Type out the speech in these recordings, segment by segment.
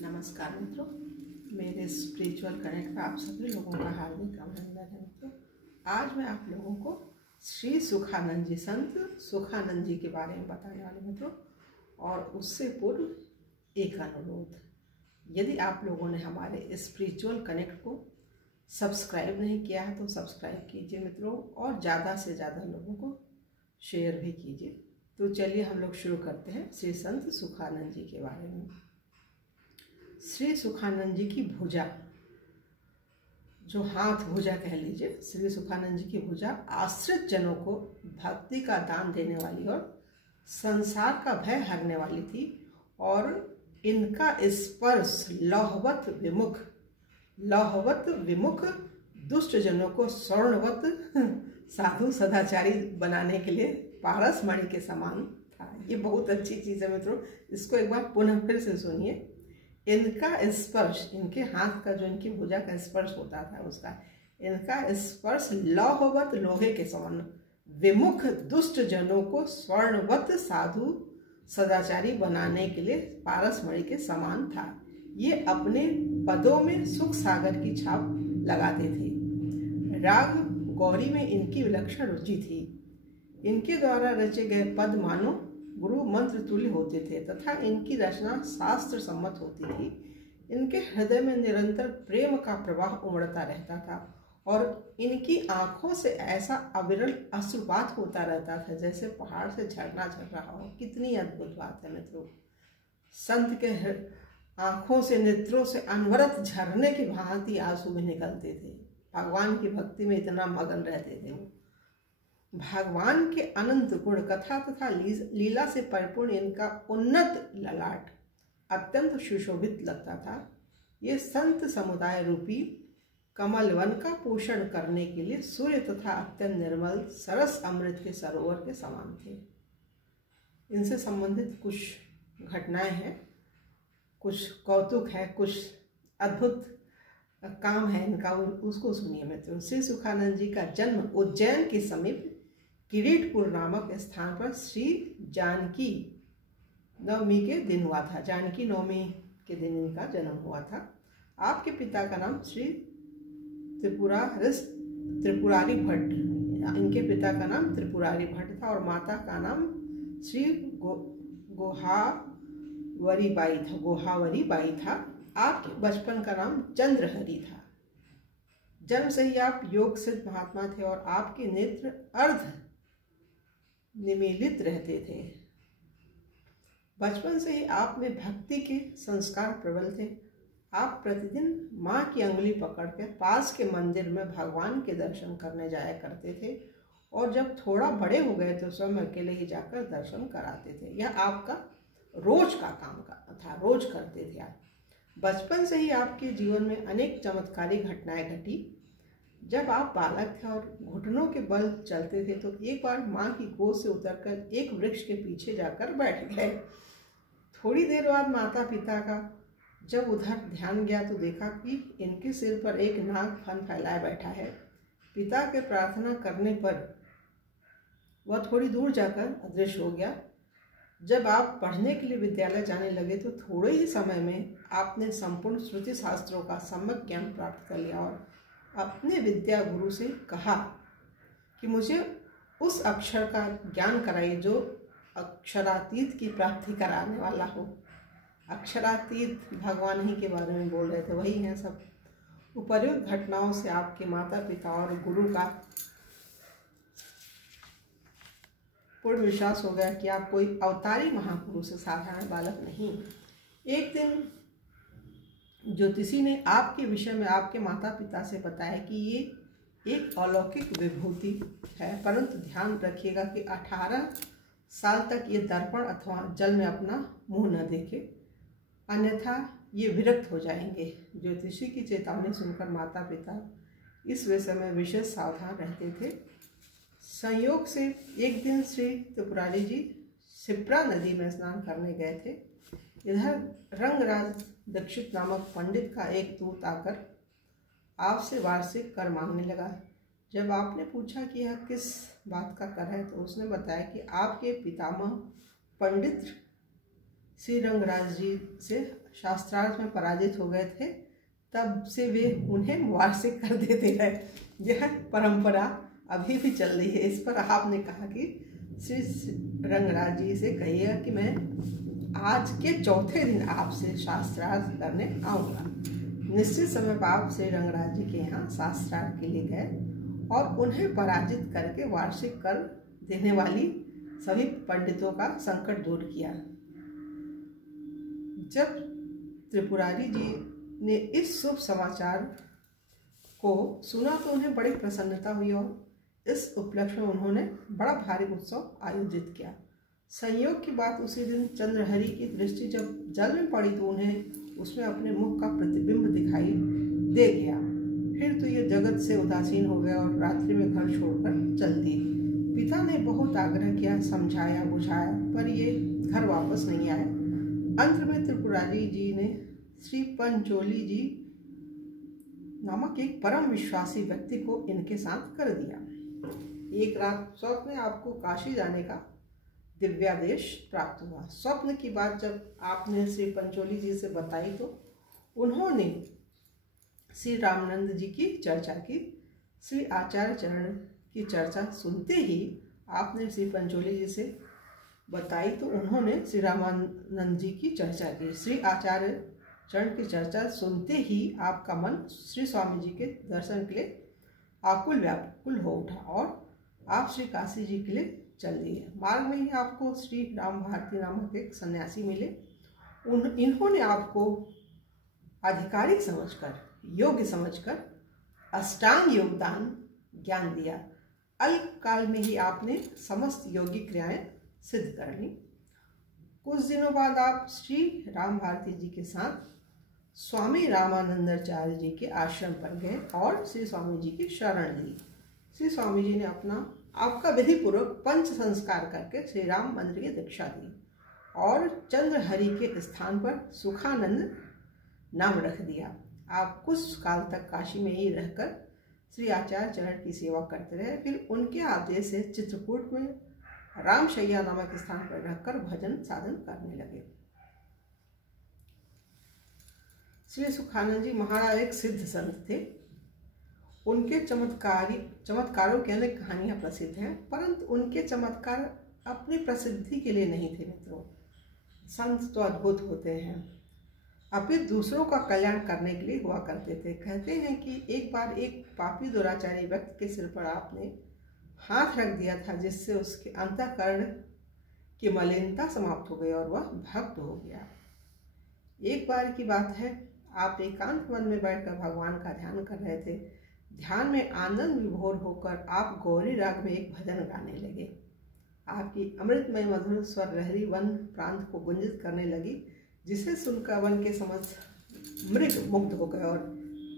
नमस्कार मित्रों, मेरे स्पिरिचुअल कनेक्ट में आप सभी लोगों का हार्दिक अभिनंदन है मित्रों। आज मैं आप लोगों को श्री सुखानंद जी, संत सुखानंद जी के बारे में बताने वाले मित्रों। और उससे पूर्व एक अनुरोध, यदि आप लोगों ने हमारे स्पिरिचुअल कनेक्ट को सब्सक्राइब नहीं किया है तो सब्सक्राइब कीजिए मित्रों, और ज़्यादा से ज़्यादा लोगों को शेयर भी कीजिए। तो चलिए हम लोग शुरू करते हैं श्री संत सुखानंद जी के बारे में। श्री सुखानंद जी की भुजा, जो हाथ भुजा कह लीजिए, श्री सुखानंद जी की भुजा आश्रित जनों को भक्ति का दान देने वाली और संसार का भय हरने वाली थी। और इनका स्पर्श लौहवत विमुख दुष्ट जनों को स्वर्णवत साधु सदाचारी बनाने के लिए पारस मणि के समान था। ये बहुत अच्छी चीज़ है मित्रों, इसको एक बार पुनः फिर से सुनिए। इनका स्पर्श, इनके हाथ का जो इनकी भुजा का स्पर्श होता था उसका, इनका स्पर्श लौहवत लोहे के समान विमुख दुष्ट जनों को स्वर्णवत साधु सदाचारी बनाने के लिए पारस मणि के समान था। ये अपने पदों में सुख सागर की छाप लगाते थे। राग गौरी में इनकी विलक्षण रुचि थी। इनके द्वारा रचे गए पद मानो गुरु मंत्र तुल्य होते थे तथा इनकी रचना शास्त्र सम्मत होती थी। इनके हृदय में निरंतर प्रेम का प्रवाह उमड़ता रहता था और इनकी आंखों से ऐसा अविरल अश्रुपात होता रहता था जैसे पहाड़ से झरना झर रहा हो। कितनी अद्भुत बात है मित्रों। संत के आंखों से, नेत्रों से अनवरत झरने की भांति आंसू भी निकलते थे। भगवान की भक्ति में इतना मगन रहते थे वो। भगवान के अनंत गुण कथा तथा लीला से परिपूर्ण इनका उन्नत ललाट अत्यंत सुशोभित लगता था। ये संत समुदाय रूपी कमल वन का पोषण करने के लिए सूर्य तथा अत्यंत निर्मल सरस अमृत के सरोवर के समान थे। इनसे संबंधित कुछ घटनाएं हैं, कुछ कौतुक है, कुछ अद्भुत काम है इनका, उसको सुनिए मित्रों। श्री सुखानंद जी का जन्म उज्जैन के समीप किरीटपुर नामक स्थान पर श्री जानकी नवमी के दिन हुआ था। जानकी नवमी के दिन इनका जन्म हुआ था। आपके पिता का नाम श्री त्रिपुरारी भट्ट, इनके पिता का नाम त्रिपुरारी भट्ट था और माता का नाम श्री गोहावरी बाई था। आपके बचपन का नाम चंद्रहरि था। जन्म से ही आप योग सिद्ध महात्मा थे और आपके नेत्र अर्ध निमीलित रहते थे। बचपन से ही आप में भक्ति के संस्कार प्रबल थे। आप प्रतिदिन माँ की अंगुली पकड़कर पास के मंदिर में भगवान के दर्शन करने जाया करते थे और जब थोड़ा बड़े हो गए तो स्वयं अकेले ही जाकर दर्शन कराते थे। यह आपका रोज का काम था, रोज करते थे आप। बचपन से ही आपके जीवन में अनेक चमत्कारी घटनाएं घटी। जब आप बालक थे और घुटनों के बल चलते थे तो एक बार माँ की गोद से उतरकर एक वृक्ष के पीछे जाकर बैठ गए। थोड़ी देर बाद माता पिता का जब उधर ध्यान गया तो देखा कि इनके सिर पर एक नाग फन फैलाए बैठा है। पिता के प्रार्थना करने पर वह थोड़ी दूर जाकर अदृश्य हो गया। जब आप पढ़ने के लिए विद्यालय जाने लगे तो थोड़े ही समय में आपने संपूर्ण श्रुति शास्त्रों का सम्यक ज्ञान प्राप्त कर लिया और अपने विद्या गुरु से कहा कि मुझे उस अक्षर का ज्ञान कराइए जो अक्षरातीत की प्राप्ति कराने वाला हो। अक्षरातीत भगवान ही के बारे में बोल रहे थे, वही हैं सब। उपर्युक्त घटनाओं से आपके माता पिता और गुरु का पूर्ण विश्वास हो गया कि आप कोई अवतारी महापुरुष, साधारण बालक नहीं। एक दिन ज्योतिषी ने आपके विषय में आपके माता पिता से बताया कि ये एक अलौकिक विभूति है, परंतु ध्यान रखिएगा कि 18 साल तक ये दर्पण अथवा जल में अपना मुंह न देखे, अन्यथा ये विरक्त हो जाएंगे। ज्योतिषी की चेतावनी सुनकर माता पिता इस विषय में विशेष सावधान रहते थे। संयोग से एक दिन श्री त्रिपुरारी जी शिप्रा नदी में स्नान करने गए थे। इधर रंगराज दीक्षित नामक पंडित का एक दूत आकर आपसे वार्षिक कर मांगने लगा। जब आपने पूछा कि यह किस बात का कर है तो उसने बताया कि आपके पितामह पंडित श्री रंगराज जी से शास्त्रार्थ में पराजित हो गए थे तब से वे उन्हें वार्षिक कर देते रहे। यह परंपरा अभी भी चल रही है। इस पर आपने कहा कि श्री रंगराज जी से कहिएगा कि मैं आज के चौथे दिन आपसे शास्त्रार्थ करने आऊँगा। निश्चित समय पर आप श्री रंगराज जी के यहाँ शास्त्रार्थ के लिए गए और उन्हें पराजित करके वार्षिक कर देने वाली सभी पंडितों का संकट दूर किया। जब त्रिपुरारी जी ने इस शुभ समाचार को सुना तो उन्हें बड़ी प्रसन्नता हुई और इस उपलक्ष्य में उन्होंने बड़ा भारी उत्सव आयोजित किया। संयोग की बात, उसी दिन चंद्रहरि की दृष्टि जब जल में पड़ी तो उन्हें उसमें अपने मुख का प्रतिबिंब दिखाई दे गया। फिर तो ये जगत से उदासीन हो गए और रात्रि में घर छोड़कर चल दिए। पिता ने बहुत आग्रह किया, समझाया बुझाया, पर ये घर वापस नहीं आए। अंत में त्रिपुरारी जी ने श्री पंचोली जी नामक एक परम विश्वासी व्यक्ति को इनके साथ कर दिया। एक रात स्वप्न में आपको काशी जाने का दिव्यादेश प्राप्त हुआ। स्वप्न की बात जब आपने श्री पंचोली जी से बताई तो उन्होंने श्री रामानंद जी की चर्चा की। श्री आचार्य चरण की चर्चा सुनते ही आपने श्री पंचोली जी से बताई तो उन्होंने श्री रामानंद जी की चर्चा की। श्री आचार्य चरण की चर्चा सुनते ही आपका मन श्री स्वामी जी के दर्शन के लिए आकुल व्याकुल हो उठा और आप श्री काशी जी के लिए चल दिए। मार्ग में ही आपको श्री राम भारती नामक एक सन्यासी मिले। इन्होंने आपको आधिकारिक समझकर, योग्य समझकर अष्टांग योगदान ज्ञान दिया। अल्पकाल में ही आपने समस्त योगी क्रियाएं सिद्ध कर ली। कुछ दिनों बाद आप श्री राम भारती जी के साथ स्वामी रामानंदाचार्य जी के आश्रम पर गए और श्री स्वामी जी की शरण ली। श्री स्वामी जी ने आपका विधि पूर्वक पंच संस्कार करके श्री राम मंदिर की दीक्षा दी और चंद्रहरि के स्थान पर सुखानंद नाम रख दिया। आप कुछ काल तक काशी में ही रहकर श्री आचार्य चरण की सेवा करते रहे। फिर उनके आदेश से चित्रकूट में रामशैया नामक स्थान पर रहकर भजन साधन करने लगे। श्री सुखानंद जी महाराज एक सिद्ध संत थे। उनके चमत्कारों की अनेक कहानियां प्रसिद्ध हैं, परंतु उनके चमत्कार अपनी प्रसिद्धि के लिए नहीं थे। मित्रों, संत तो अद्भुत होते हैं, अपितु दूसरों का कल्याण करने के लिए हुआ करते थे। कहते हैं कि एक बार एक पापी दुराचारी व्यक्ति के सिर पर आपने हाथ रख दिया था, जिससे उसके अंतःकरण की मलिनता समाप्त हो गई और वह भक्त हो गया। एक बार की बात है, आप एकांत वन में बैठकर भगवान का ध्यान कर रहे थे। ध्यान में आनंद विभोर होकर आप गौरी राग में एक भजन गाने लगे। आपकी अमृतमय मधुर स्वर लहरी वन प्रांत को गुंजित करने लगी, जिसे सुनकर वन के समस्त मृग मुग्ध हो गए और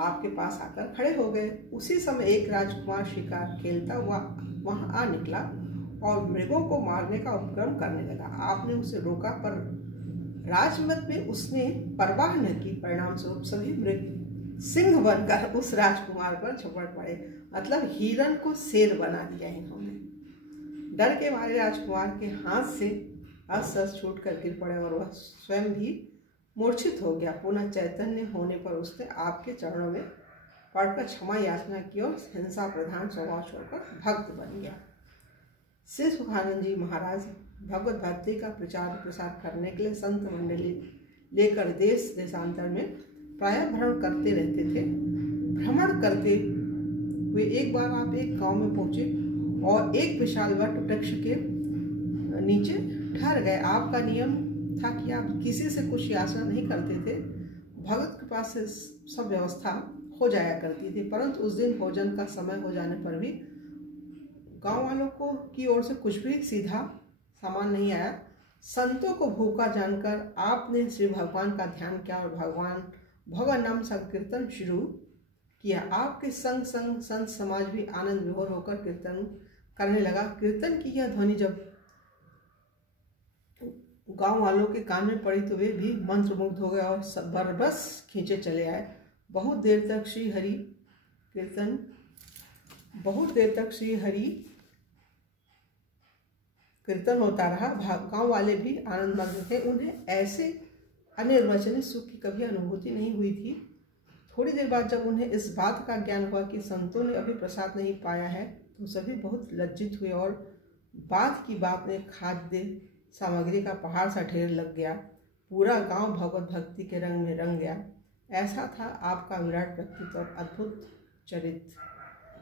आपके पास आकर खड़े हो गए। उसी समय एक राजकुमार शिकार खेलता हुआ वहां आ निकला और मृगों को मारने का उपक्रम करने लगा। आपने उसे रोका, पर राजमत में उसने परवाह न की। परिणाम स्वरूप सभी मृग सिंह बनकर उस राजकुमार पर झपट पड़े। मतलब हिरण को शेर बना दिया इन्होंने। डर के मारे राजकुमार के हाथ से अस्त्र छूटकर गिर पड़े और वह स्वयं भी मूर्छित हो गया। पुनः चैतन्य होने पर उसने आपके चरणों में पड़कर क्षमा याचना की और हिंसा प्रधान स्वभाव छोड़कर भक्त बन गया। श्री सुखानंद जी महाराज भगवत भक्ति का प्रचार प्रसार करने के लिए संत मंडली लेकर देश देशांतर में प्रायः भ्रमण करते रहते थे। भ्रमण करते हुए एक बार आप एक गांव में पहुंचे और एक विशाल वट वृक्ष के नीचे ठहर गए। आपका नियम था कि आप किसी से कुछ याचना नहीं करते थे। भगत के पास से सब व्यवस्था हो जाया करती थी, परंतु उस दिन भोजन का समय हो जाने पर भी गांव वालों को की ओर से कुछ भी सीधा सामान नहीं आया। संतों को भूखा जानकर आपने श्री भगवान का ध्यान किया और भगवान नाम संकीर्तन शुरू किया। आपके संग संग संत समाज भी आनंद विभोर होकर कीर्तन करने लगा। कीर्तन की यह ध्वनि जब गांव वालों के कान में पड़ी तो वे भी मंत्रमुग्ध हो गए और बरबस खींचे चले आए। बहुत देर तक श्री हरि कीर्तन होता रहा। गांव वाले भी आनंद मग्न थे। उन्हें ऐसे अनिर्वचनीय सुख की कभी अनुभूति नहीं हुई थी। थोड़ी देर बाद जब उन्हें इस बात का ज्ञान हुआ कि संतों ने अभी प्रसाद नहीं पाया है तो सभी बहुत लज्जित हुए और बात की बात में खाद्य सामग्री का पहाड़ सा ढेर लग गया। पूरा गांव भगवत भक्ति के रंग में रंग गया। ऐसा था आपका विराट व्यक्तित्व और अद्भुत चरित्र।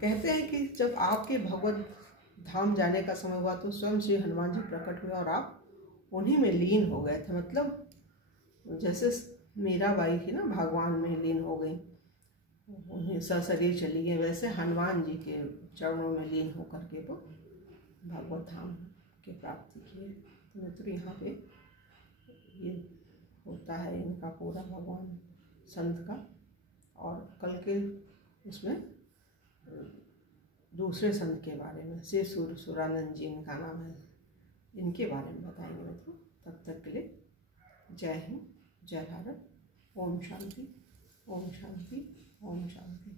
कहते हैं कि जब आपके भगवत धाम जाने का समय हुआ तो स्वयं श्री हनुमान जी प्रकट हुए और आप उन्हीं में लीन हो गए थे। मतलब जैसे मीराबाई थी ना, भगवान में लीन हो गई, उन्हें सशरीर चली गई, वैसे हनुमान जी के चरणों में लीन होकर के वो भगवत धाम की प्राप्ति किए। तो मित्र यहाँ पे ये होता है इनका पूरा भगवान संत का। और कल के उसमें दूसरे संत के बारे में श्री सुरानंद जी इनका नाम है, इनके बारे में बताएंगे मित्रों। तब तक के लिए जय हिंद, जय भारत। ओम शांति, ओम शांति, ओम शांति।